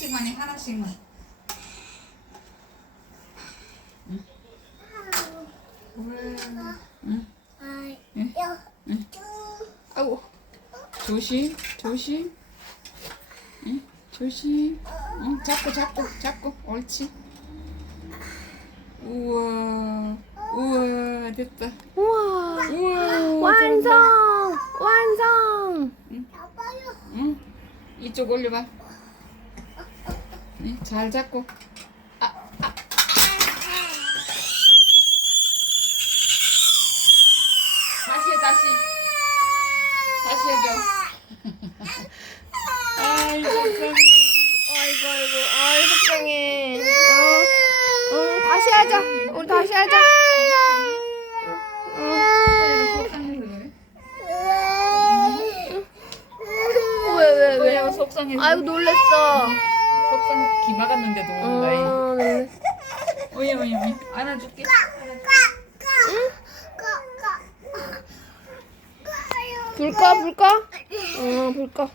하나씩만 해 하나씩만. 응. 응. 아우 조심 조심. 응 조심. 응 잡고 잡고 잡고 옳지. 우와 우와 됐다. 우와. 우와 완성! 완성! 응 이쪽 올려봐. 응, 잘 잡고. 아, 아. 다시 해 다시. 다시 해줘. 아이고 세상에. 아이고 아이고 아이 속상해. 어, 응 다시 하자. 우리 다시 하자. 왜 왜 왜? 왜냐면 속상해서. 아이고 놀랬어. 속상 기 막았는데도 온다. 이. 어, 놀랬어. 오이 오이 오이 안아줄게. 불 꺼, 불 꺼? 어, 불 꺼.